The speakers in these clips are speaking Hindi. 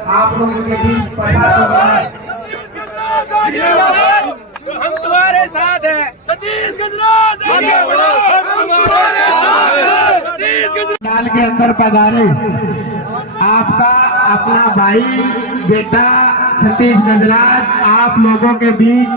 आप लोगों के बीच पधार हुआ है। हम तुम्हारे साथ हैं। सतीश गजराज आगे बढ़ो, हम तुम्हारे साथ हैं। सतीश गजराज साल के अंदर पधारे आपका अपना भाई बेटा सतीश गजराज आप लोगों के बीच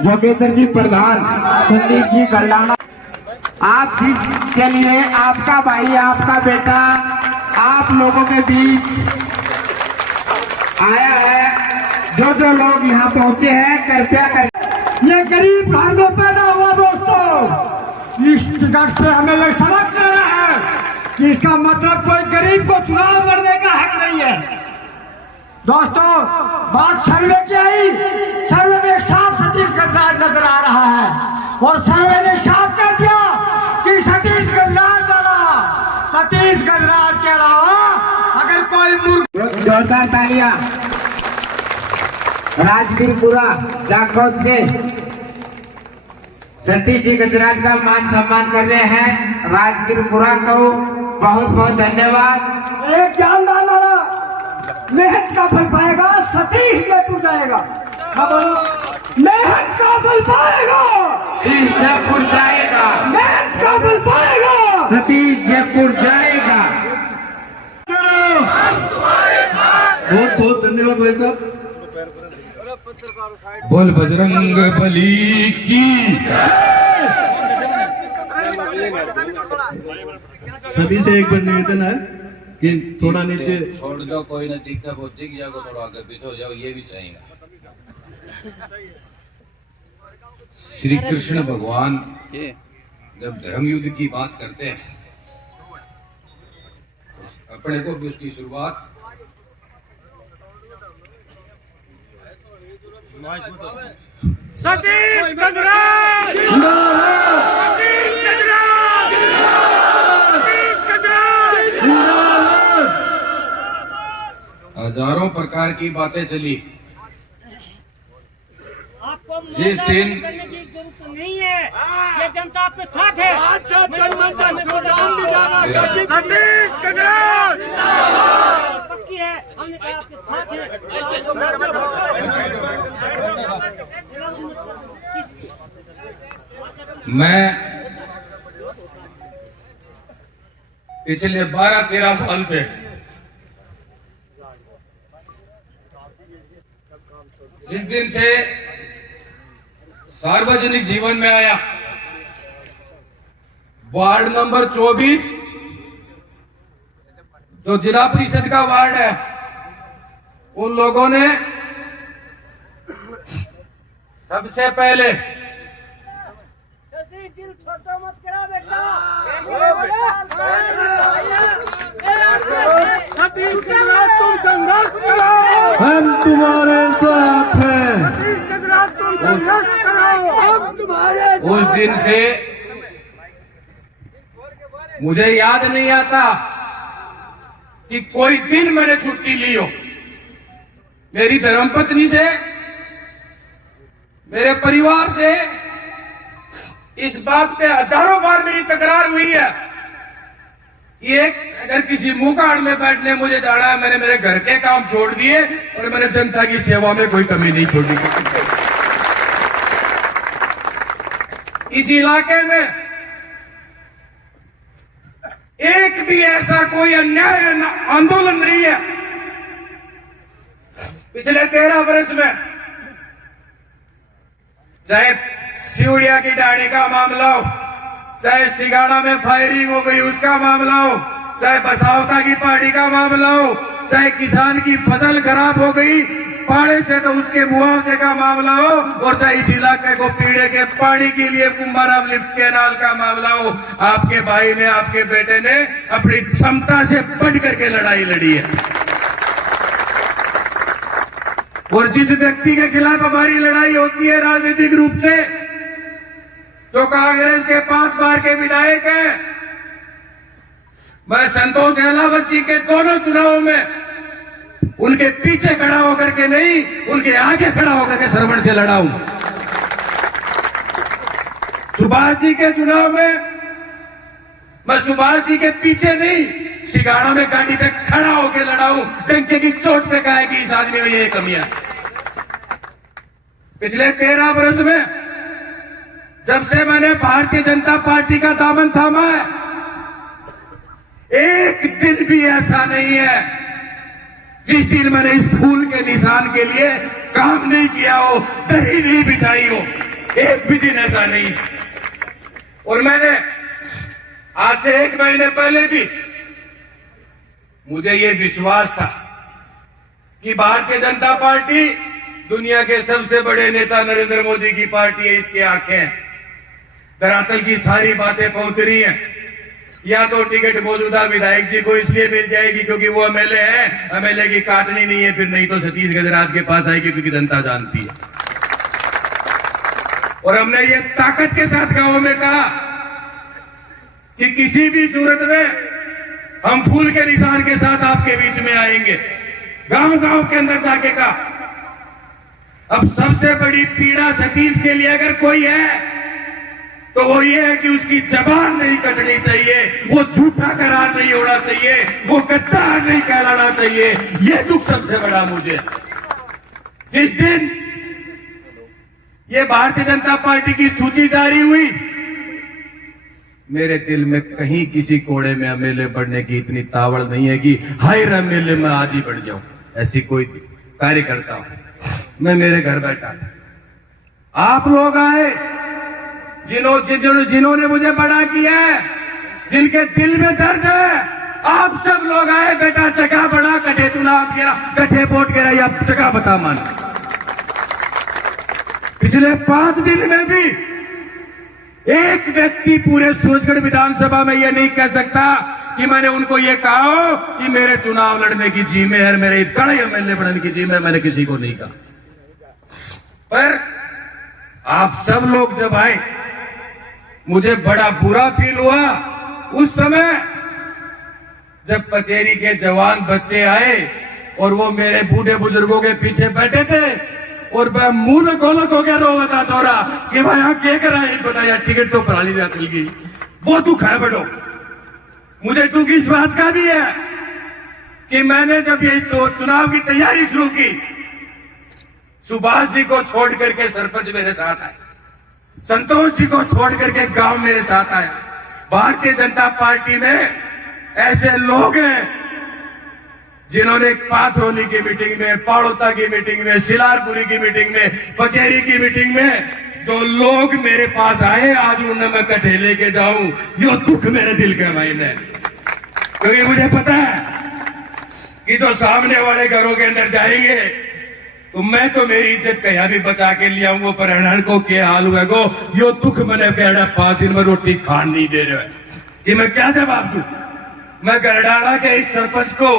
जोगेंद्र जी प्रधान, संदीप जी गल्लाना, आप जिसके लिए आपका भाई आपका बेटा आप लोगों के बीच आया है। जो लोग यहाँ पहुंचे हैं कृपया कर। ये गरीब घर में पैदा हुआ दोस्तों, इस टिकट से हमें ये सबक लेना है कि इसका मतलब कोई गरीब को चुनाव लड़ने का हक नहीं है। दोस्तों बात सर्वे की आई, सर्वे में साफ सतीश गजराज नजर आ रहा है और सर्वे ने साफ कर दिया कि सतीश गजराज सतीश गजराज के अलावा अगर कोई जोरदार तालियां राजगीरपुरा जाखोद से सतीश जी गजराज का मान सम्मान कर रहे हैं। राजगीरपुरा को बहुत बहुत धन्यवाद। एक जानदार वाला मेहनत का फल पाएगा, सतीश जयपुर जाएगा। हाँ बोलो, मेहनत का फल पाएगा, सतीश जयपुर जाएगा, मेहनत का फल पाएगा, सतीश जयपुर जाएगा। बहुत बहुत धन्यवाद भाई साहब। बोल बजरंग बली की। सभी से एक बार निवेदन है कि थोड़ा नीचे छोड़ दो, कोई न दिक्कत हो, दिख जाओ, थोड़ा आगे पीछे हो जाओ, ये भी चाहिए। श्री कृष्ण भगवान जब धर्म युद्ध की बात करते हैं, अपने को भी उसकी शुरुआत सतीश गजराज सतीश गजराज सतीश गजराज। हजारों प्रकार की बातें चली। आपको जिस दिन करने की जरूरत नहीं है, ये जनता आपके साथ है। सतीश गजराज पक्की है, हमने कहा आपके साथ है। मैं पिछले 12-13 साल से जिस दिन से सार्वजनिक जीवन में आया, वार्ड नंबर 24 जो जिला परिषद का वार्ड है, उन लोगों ने सबसे पहले दिल छोटा मत करा बेटा। सतीश गजराज तुम संघर्ष करो, हम तुम्हारे साथ हैं। सतीश गजराज तुम संघर्ष करो, हम तुम्हारे उस दिन से मुझे याद नहीं आता कि कोई दिन मैंने छुट्टी ली हो। मेरी धर्मपत्नी से, मेरे परिवार से इस बात पे हजारों बार मेरी तकरार हुई है कि एक अगर किसी मुकाड़ में बैठने मुझे जाना है, मैंने मेरे घर के काम छोड़ दिए और मैंने जनता की सेवा में कोई कमी नहीं छोड़ी। इस इलाके में एक भी ऐसा कोई अन्याय आंदोलन नहीं है पिछले 13 वर्ष में, चाहे सिउड़िया की डाड़ी का मामला हो, चाहे सिगाड़ा में फायरिंग हो गई उसका मामला हो, चाहे बसावता की पार्टी का मामला हो, चाहे किसान की फसल खराब हो गई पाड़े से तो उसके मुआवजे का मामला हो, और चाहे इस इलाके को पीने के पानी के लिए कुंभाराम लिफ्ट कैनाल का मामला हो, आपके भाई ने, आपके बेटे ने अपनी क्षमता से बढ़ करके लड़ाई लड़ी है। और जिस व्यक्ति के खिलाफ हमारी लड़ाई होती है राजनीतिक रूप से, जो कांग्रेस के 5 बार के विधायक हैं, मैं संतोष अहलावत जी के दोनों चुनावों में उनके पीछे खड़ा होकर के नहीं, उनके आगे खड़ा होकर के श्रवण से लड़ा हूं। सुभाष जी के चुनाव में मैं सुभाष जी के पीछे नहीं, सिगाड़ा में गाड़ी पे खड़ा होकर लड़ा हूं, डंके की चोट पे कहा है कि इस आदमी में ये कमियां। पिछले 13 वर्ष में जब से मैंने भारतीय जनता पार्टी का दामन थामा है, एक दिन भी ऐसा नहीं है जिस दिन मैंने इस फूल के निशान के लिए काम नहीं किया हो, दही नहीं बिछाई हो, एक भी दिन ऐसा नहीं। और मैंने आज से 1 महीने पहले भी मुझे ये विश्वास था कि भारतीय जनता पार्टी दुनिया के सबसे बड़े नेता नरेंद्र मोदी की पार्टी है, इसकी आंखें हैं। धरातल की सारी बातें पहुंच रही हैं। या तो टिकट मौजूदा विधायक जी को इसलिए मिल जाएगी क्योंकि वो एमएलए है, एमएलए की काटनी नहीं है, फिर नहीं तो सतीश गजराज के पास आएगी क्योंकि जनता जानती है। और हमने ये ताकत के साथ गांव में कहा कि किसी भी सूरत में हम फूल के निशान के साथ आपके बीच में आएंगे। गांव गांव के अंदर जाके कहा। अब सबसे बड़ी पीड़ा सतीश के लिए अगर कोई है तो वो ये है कि उसकी जबान नहीं कटनी चाहिए, वो झूठा करार नहीं होना चाहिए, वो गद्दार नहीं कहलाना चाहिए। ये दुख सबसे बड़ा मुझे। जिस दिन ये भारतीय जनता पार्टी की सूची जारी हुई, मेरे दिल में कहीं किसी कोड़े में एमएलए बढ़ने की इतनी तावड़ नहीं है कि हाय एमएलए मैं आज ही बढ़ जाऊं। ऐसी कोई कार्यकर्ता हूं मैं, मेरे घर बैठा था। आप लोग आए जिन्होंने मुझे बड़ा किया है, जिनके दिल में दर्द है, आप सब लोग आए। बेटा जगह बड़ा, कटे चुनाव गिरा, कटे वोट गिरा, या जगह बता मान। पिछले 5 दिन में भी एक व्यक्ति पूरे सूरजगढ़ विधानसभा में यह नहीं कह सकता कि मैंने उनको यह कहा हो कि मेरे चुनाव लड़ने की जी में है, मेरे बड़े एमएलए बनने की जी में। मैंने किसी को नहीं कहा। पर आप सब लोग जब आए, मुझे बड़ा बुरा फील हुआ उस समय जब पचेरी के जवान बच्चे आए और वो मेरे बूढ़े बुजुर्गों के पीछे बैठे थे और मैं मुंह में गोलक हो गया, रो बता थोड़ा कि भाई यहाँ क्या कर रहा है, बताया टिकट तो पराली जा चल गई। वो दुख है बड़ो। मुझे दुख इस बात का भी है कि मैंने जब ये तो चुनाव की तैयारी शुरू की, सुभाष जी को छोड़ करके सरपंच मेरे साथ आए, संतोष जी को छोड़ करके गांव मेरे साथ आया। भारतीय जनता पार्टी में ऐसे लोग हैं जिन्होंने पाथरोली की मीटिंग में, पाड़ोता की मीटिंग में, सिलारपुरी की मीटिंग में, पचेरी की मीटिंग में जो लोग मेरे पास आए, आज उन्हें मैं कटे लेके जाऊं, यो दुख मेरे दिल के मायने। क्योंकि मुझे पता है कि जो सामने वाले घरों के अंदर जाएंगे तो मैं तो मेरी इज्जत कहीं भी बचा के ले आऊंगा, पर हरण को क्या हाल हुआ गो, यो दुख मैंने कहना 5 दिन में रोटी खान नहीं दे रहे कि मैं क्या जवाब दूं। मैं गरडाना के इस सरपंच को,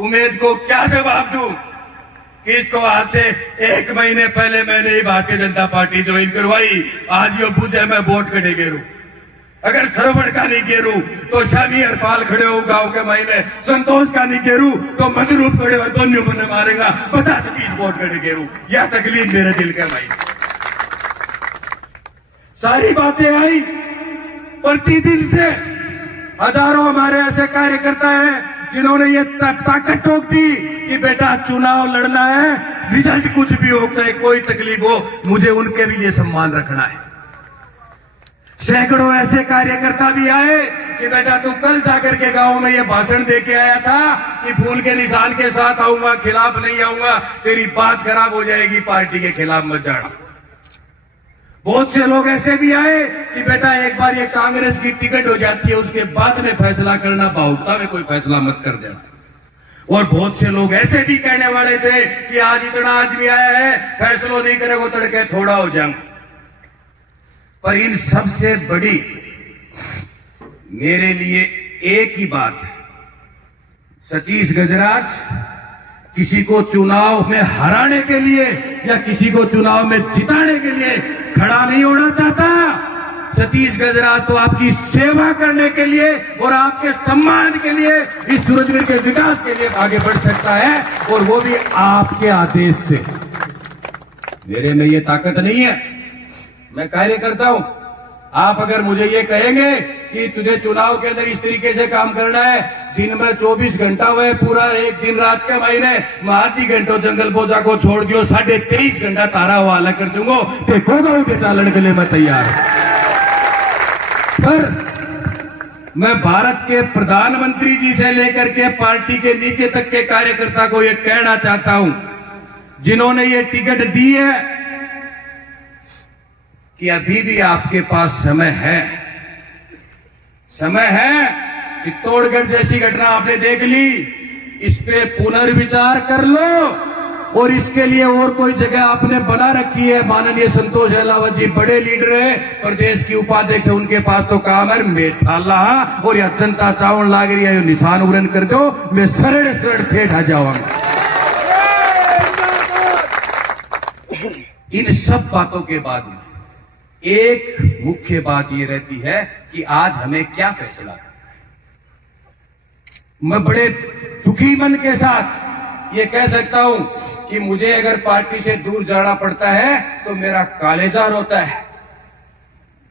उम्मीद को क्या जवाब दूं कि इसको आज से 1 महीने पहले मैंने ही भारतीय जनता पार्टी ज्वाइन करवाई, आज यो पूछे मैं वोट कटे गेरू। अगर सरवण का नहीं गेरू तो शामी हरपाल खड़े हो गांव के महीने, संतोष का नहीं गेरू तो मधुरूप खड़े हो, दोनों बने मारेगा, बता सतीश वोट कटे गेरू। यह तकलीफ मेरे दिल के महीने। सारी बातें आई। प्रतिदिन से हजारों हमारे ऐसे कार्यकर्ता हैं जिन्होंने ये ताकत ठोक दी कि बेटा चुनाव लड़ना है, रिजल्ट कुछ भी हो, चाहे कोई तकलीफ हो, मुझे उनके भी लिए सम्मान रखना है। सैकड़ों ऐसे कार्यकर्ता भी आए कि बेटा तू कल जाकर के गांव में ये भाषण दे के आया था कि फूल के निशान के साथ आऊंगा, खिलाफ नहीं आऊंगा, तेरी बात खराब हो जाएगी, पार्टी के खिलाफ मत जाना। बहुत से लोग ऐसे भी आए कि बेटा एक बार ये कांग्रेस की टिकट हो जाती है, उसके बाद में फैसला करना, बाहुता में कोई फैसला मत कर देना। और बहुत से लोग ऐसे भी कहने वाले थे कि आज इतना आदमी आया है, फैसला नहीं करेगा तड़के थोड़ा हो जाऊंगा। पर इन सबसे बड़ी मेरे लिए एक ही बात है, सतीश गजराज किसी को चुनाव में हराने के लिए या किसी को चुनाव में जिताने के लिए खड़ा नहीं होना चाहता। सतीश गजराज तो आपकी सेवा करने के लिए और आपके सम्मान के लिए, इस सूरजगढ़ के विकास के लिए आगे बढ़ सकता है, और वो भी आपके आदेश से। मेरे में ये ताकत नहीं है, मैं कार्य करता हूं। आप अगर मुझे ये कहेंगे कि तुझे चुनाव के अंदर इस तरीके से काम करना है, दिन में 24 घंटा हुए, पूरा एक दिन रात के महीने मैं आधी घंटों जंगल बोझा को छोड़ दियो, 23.5 घंटा तारा हवाला कर दूंगा, देखो उधर चालन के लिए मैं तैयार हूं। पर मैं भारत के प्रधानमंत्री जी से लेकर के पार्टी के नीचे तक के कार्यकर्ता को यह कहना चाहता हूं, जिन्होंने ये टिकट दी है, कि अभी भी आपके पास समय है कि तोड़गढ़ जैसी घटना आपने देख ली, इस पे पुनर्विचार कर लो। और इसके लिए और कोई जगह आपने बना रखी है। माननीय संतोष अहलावत जी बड़े लीडर है, प्रदेश की उपाध्यक्ष, उनके पास तो काम है मेठाला और या जनता चावल लाग रही है, निशान उड़न कर दो, मैं सरड़ सरड़ ठेठ आ जाऊंगा। इन सब बातों के बाद में एक मुख्य बात यह रहती है कि आज हमें क्या फैसला करना है। मैं बड़े दुखी मन के साथ ये कह सकता हूं कि मुझे अगर पार्टी से दूर जाना पड़ता है तो मेरा कालेजा रोता है,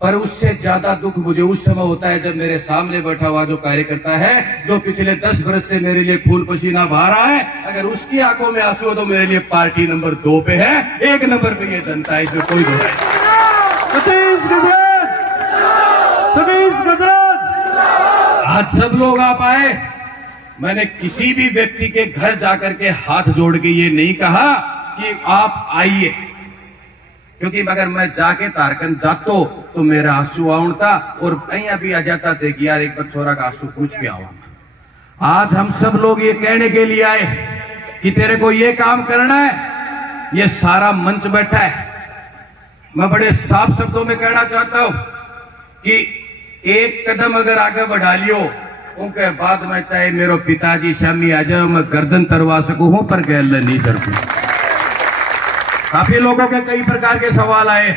पर उससे ज्यादा दुख मुझे उस समय होता है जब मेरे सामने बैठा हुआ जो कार्यकर्ता है, जो पिछले 10 वर्ष से मेरे लिए खून पसीना बहा रहा है, अगर उसकी आंखों में आंसू हो तो मेरे लिए पार्टी नंबर 2 पे है, 1 नंबर पे ये जनता है, इसमें कोई दो नहीं। आज सब लोग आप आए, मैंने किसी भी व्यक्ति के घर जाकर के हाथ जोड़ के ये नहीं कहा कि आप आइए, क्योंकि अगर मैं जाके तारकन जातो तो मेरा आंसू आउंडता और कहीं भी आ जाता थे कि यार एक बार छोरा का आंसू पूछ के आवा। आज हम सब लोग ये कहने के लिए आए कि तेरे को ये काम करना है। ये सारा मंच बैठा है, मैं बड़े साफ शब्दों में कहना चाहता हूं कि एक कदम अगर आगे बढ़ा लियो, उनके बाद में चाहे मेरे पिताजी शामी आ जाए, मैं गर्दन तरवा सकूं हूं, पर गैल नहीं सकूं। काफी लोगों के कई प्रकार के सवाल आए,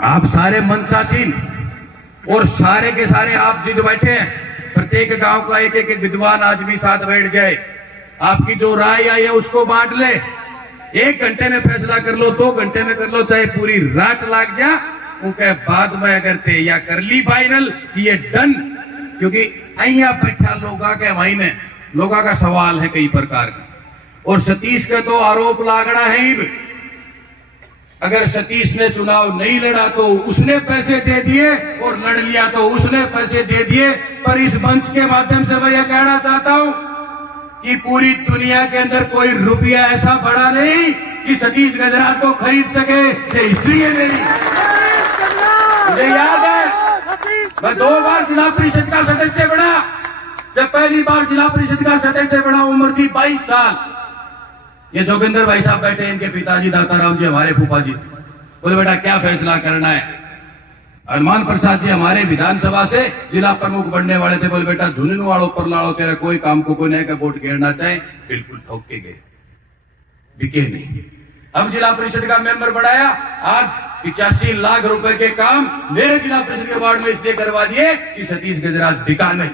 आप सारे मंचासीन और सारे के सारे आप जिद बैठे हैं, प्रत्येक गांव का एक एक विद्वान आदमी साथ बैठ जाए, आपकी जो राय आई है उसको बांट ले, 1 घंटे में फैसला कर लो, 2 घंटे में कर लो, चाहे पूरी रात लग जा, उनके बाद में अगर ते या कर ली फाइनल ये डन। क्योंकि अहिया बैठा लोगा के महीने लोगा का सवाल है कई प्रकार का, और सतीश का तो आरोप लागड़ा है ही। अगर सतीश ने चुनाव नहीं लड़ा तो उसने पैसे दे दिए, और लड़ लिया तो उसने पैसे दे दिए। पर इस मंच के माध्यम से मैं यह कहना चाहता हूं कि पूरी दुनिया के अंदर कोई रुपया ऐसा बड़ा नहीं कि सतीश गजराज को खरीद सके। ये हिस्ट्री है मेरी, मुझे याद है मैं 2 बार जिला परिषद का सदस्य बना। जब पहली बार जिला परिषद का सदस्य बना उम्र थी 22 साल। ये जोगिंदर भाई साहब बैठे, इनके पिताजी दाताराम जी हमारे फूफा जी थे। बोले बेटा क्या फैसला करना है। हनुमान प्रसाद जी हमारे विधानसभा से जिला प्रमुख बनने वाले थे। बोले बेटा झुनझुन वालों पर लाड़ो, तेरा कोई काम को कोई नहीं का वोट घेरना चाहे। बिल्कुल ठोक के गए, बिके नहीं। हम जिला परिषद का मेंबर बढ़ाया, आज 85 लाख रुपए के काम मेरे जिला परिषद के वार्ड में इसलिए करवा दिए कि सतीश गजराज बिका नहीं।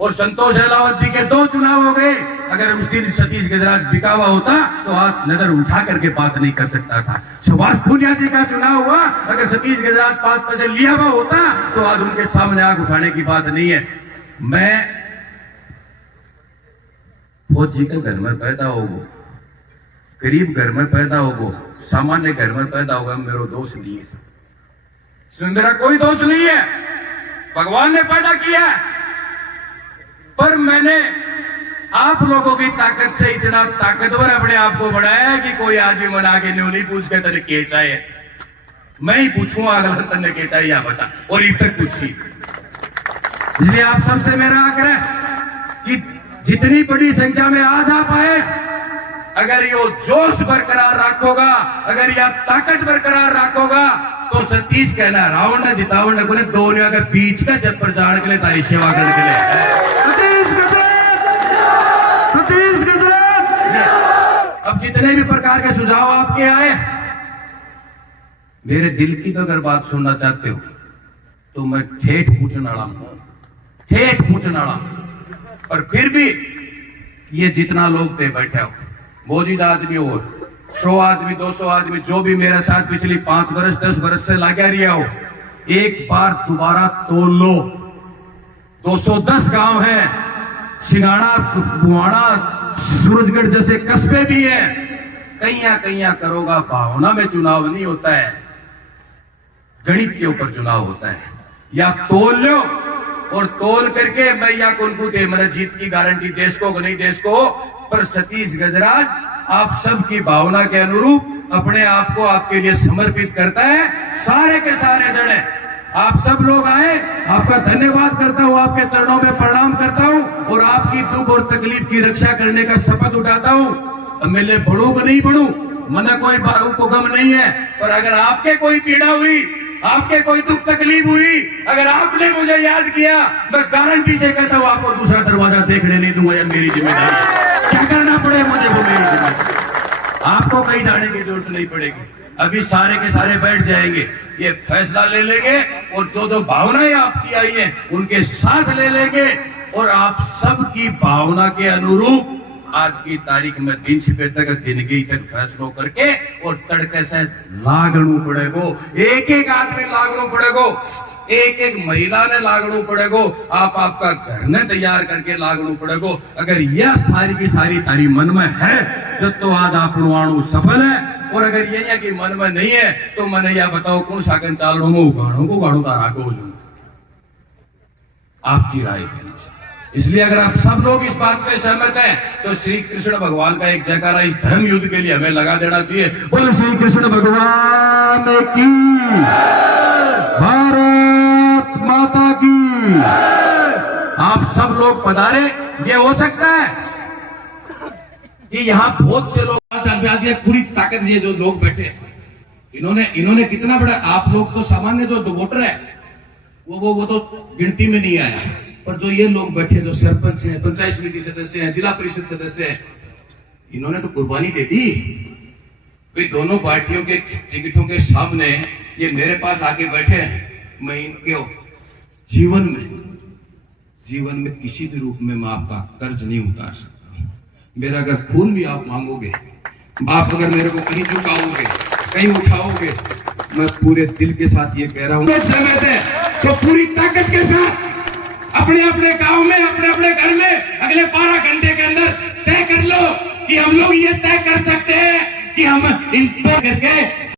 और संतोष अहलावत जी के 2 चुनाव हो गए। अगर उस दिन सतीश गजराज बिका हुआ होता तो आज नजर उठा करके बात नहीं कर सकता था। सुभाष पूनिया जी का चुनाव हुआ, अगर सतीश गजराज 5 पैसे लिया हुआ होता तो आज उनके सामने आग उठाने की बात नहीं है। मैं फौजी के घर में पैदा होगा, गरीब घर में पैदा होगो, सामान्य घर में पैदा होगा, मेरा दोष नहीं है। मेरा कोई दोष नहीं है, भगवान ने पैदा किया। पर मैंने आप लोगों की ताकत से इतना ताकतवर अपने आप को बढ़ाया कि कोई आदमी मन आगे नहीं पूछ के तेरे के चाहिए, मैं ही पूछूंगा अगला तने के चाहिए या बता, और इब तक पूछी। इसलिए आप सबसे मेरा आग्रह कि जितनी बड़ी संख्या में आज आप आए, अगर यो जोश बरकरार रखोगा, अगर यह ताकत बरकरार रखोगा तो सतीश कहना रावण ने जितावण ने बोले 2 ने अगर बीच का जब पर जाने के लिए तारी सेवा करने के लिए सतीश गजराज। अब जितने भी प्रकार के सुझाव आपके आए, मेरे दिल की तो अगर बात सुनना चाहते हो तो मैं ठेठ पूछने वाला हूं, ठेठ पूछने वाला। और फिर भी ये जितना लोग थे बैठे हो, मौजूद आदमी और 100 आदमी 200 आदमी जो भी मेरे साथ पिछली 5 वर्ष 10 वर्ष से लगा रिया हो, एक बार दोबारा तोल लो। 210 गांव हैं, सिंगाड़ा, बुआड़ा, सूरजगढ़ जैसे कस्बे भी हैं। कहीं करोगा, भावना में चुनाव नहीं होता है, गणित के ऊपर चुनाव होता है। या तोल लो और तोल करके मैं या कौन दे, मैंने जीत की गारंटी देश को नहीं देश को। पर सतीश गजराज आप सबकी भावना के अनुरूप अपने आप को आपके लिए समर्पित करता है। सारे के सारे जने आप सब लोग आए, आपका धन्यवाद करता हूं, आपके चरणों में प्रणाम करता हूं और आपकी दुख और तकलीफ की रक्षा करने का शपथ उठाता हूं। मैं बढ़ू नहीं बढ़ू, मना कोई को गम नहीं है, पर अगर आपके कोई पीड़ा हुई, आपके कोई दुख तकलीफ हुई, अगर आपने मुझे याद किया, मैं गारंटी से कहता हूं आपको दूसरा दरवाजा देखने नहीं दूंगा। या मेरी जिम्मेदारी क्या करना पड़े मुझे, वो मेरी जिम्मेदारी। आपको कहीं जाने की जरूरत नहीं पड़ेगी। अभी सारे के सारे बैठ जाएंगे, ये फैसला ले लेंगे और जो जो भावनाएं आपकी आई हैं उनके साथ ले लेंगे और आप सबकी भावना के अनुरूप आज की तारीख में दिन छिपे तक दिनगी तक फैसलों करके और तड़के से लागणू पड़ेगो। एक एक आदमी लागणू पड़ेगो, एक एक महिला ने लागणू पड़ेगो, आप आपका घर ने तैयार करके लागणू पड़ेगो। अगर यह सारी की सारी तारी मन में है जब तो आज आप आणु सफल है। और अगर ये कि मन में नहीं है तो मैंने यह बताओ कौन सागन चालू में उगाड़ो को गाड़ो तारा को आपकी राय के अनुसार। इसलिए अगर आप सब लोग इस बात पे सहमत हैं तो श्री कृष्ण भगवान का एक जयकारा इस धर्म युद्ध के लिए हमें लगा देना चाहिए। बोलो श्री कृष्ण भगवान की, भारत माता की। आप सब लोग पधारे। ये हो सकता है कि यहाँ बहुत से लोग पूरी ताकत, ये जो लोग बैठे इन्होंने कितना बड़ा, आप लोग तो सामान्य जो वोटर है वो तो गिनती में नहीं आया, पर जो ये लोग बैठे, जो सरपंच हैं, पंचायत समिति सदस्य हैं, जिला परिषद सदस्य हैं, इन्होंने तो कुर्बानी दे दी। वे दोनों पार्टियों के टिकटों के सामने ये मेरे पास आके बैठे हैं। मैं इनके जीवन में किसी भी रूप में मैं आपका कर्ज नहीं उतार सकता। मेरा अगर खून भी आप मांगोगे, आप अगर मेरे को कहीं झुकाओगे, कहीं उठाओगे, मैं पूरे दिल के साथ ये कह रहा हूं। सहमत है तो पूरी ताकत के साथ अपने अपने गांव में, अपने अपने घर में अगले 12 घंटे के अंदर तय कर लो कि हम लोग ये तय कर सकते हैं कि हम इन करके